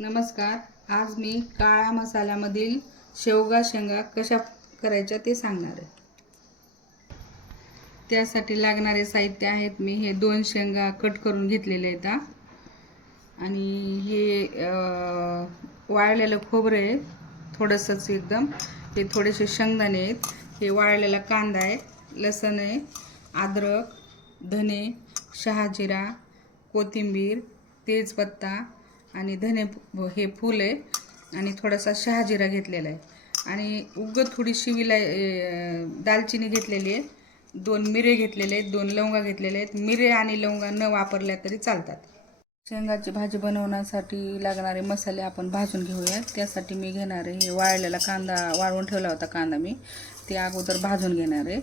नमस्कार. आज मी काळा मसाल्यामधील शेवगा शेंगा कशा करायच्या ते सांगणार आहे. त्यासाठी लागणारे साहित्य आहेत. मी हे 2 शेंगा कट करून घेतलेले आहेत आणि हे वाळलेलं खोबरं आहे थोडंसंच एकदम. हे थोडेसे शेंगदाणे आहेत. हे वाळलेला कांदा आहे, लसूण आहे, अद्रक, धने, शहाजिरा, कोथिंबीर, तेजपत्ता आणि धने हे फूल आहे आणि थोडासा शहाजिरा घेतलेला आहे आणि थोडीशी दालचिनी घेतलेली आहे, 2 मिरे घेतलेले आहेत, 2 लवंगा घेतलेले आहेत. मिरे आणि लवंगा न वापरल्या तरी चालतात. शेंगाची भाजी बनवण्यासाठी लागणारे मसाले आपण भाजून घेऊया. त्यासाठी मी घेणार आहे हे वाळलेला कांदा, वाळवून ठेवला होता कांदा मी, ते अगोदर भाजून घेणार आहे.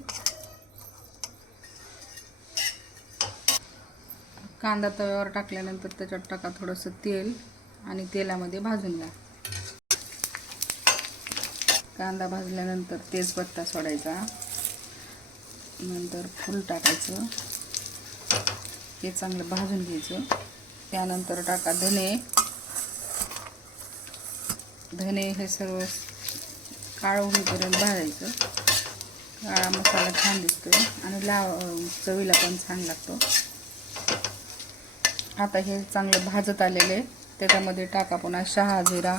कांदा तव्यावर टाकल्यानंतर त्याच्यात टाका थोडंसं तेल आणि तेलामध्ये भाजून घ्या. कांदा भाजल्यानंतर तेजपत्ता सोडायचा, नंतर फूल टाकायचं, हे चांगलं भाजून घ्यायचं. त्यानंतर टाका धने हे सर्व काळं होईपर्यंत भाजायचं. काळा मसाला छान दिसतो आणि चवीला पण छान लागतो. आता हे चांगलं भाजत आलेले, त्याच्यामध्ये टाका पुन्हा शहाजिरा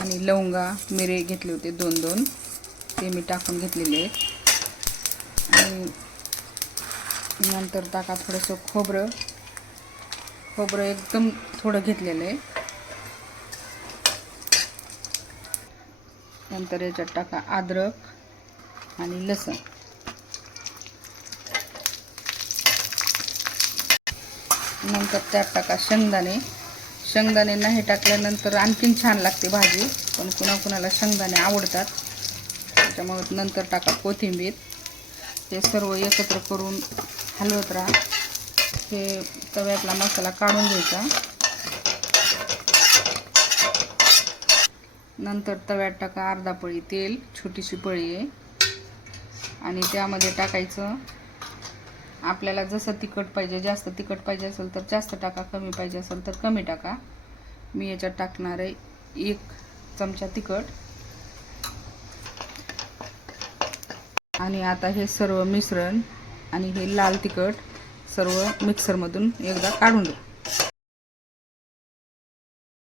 आणि लवंगा, मिरे घेतले होते 2-2, ते मी टाकून घेतलेले आहेत. आणि नंतर टाका थोडंसं खोबरं एकदम थोडं घेतलेलं आहे. नंतर याच्यात टाका अद्रक आणि लसूण. नंतर त्यात टाका शेंगदाणे नाही टाकल्यानंतर आणखीन छान लागते भाजी, पण कुणाकुणाला शेंगदाणे आवडतात, त्याच्यामुळे नंतर टाका कोथिंबीर. हे सर्व एकत्र करून हलवत राहा. हे तव्यातला मसाला काढून घ्यायचा. नंतर तव्यात टाका अर्धा पळी तेल, छोटीशी पळी आहे, आणि त्यामध्ये टाकायचं आपल्याला जसं तिखट पाहिजे, जास्त तिखट पाहिजे असेल तर जास्त टाका, कमी पाहिजे असेल तर कमी टाका. मी याच्यात टाकणार आहे 1 चमचा तिखट. आणि आता हे सर्व मिश्रण आणि हे लाल तिखट सर्व मिक्सरमधून एकदा काढून घ्या.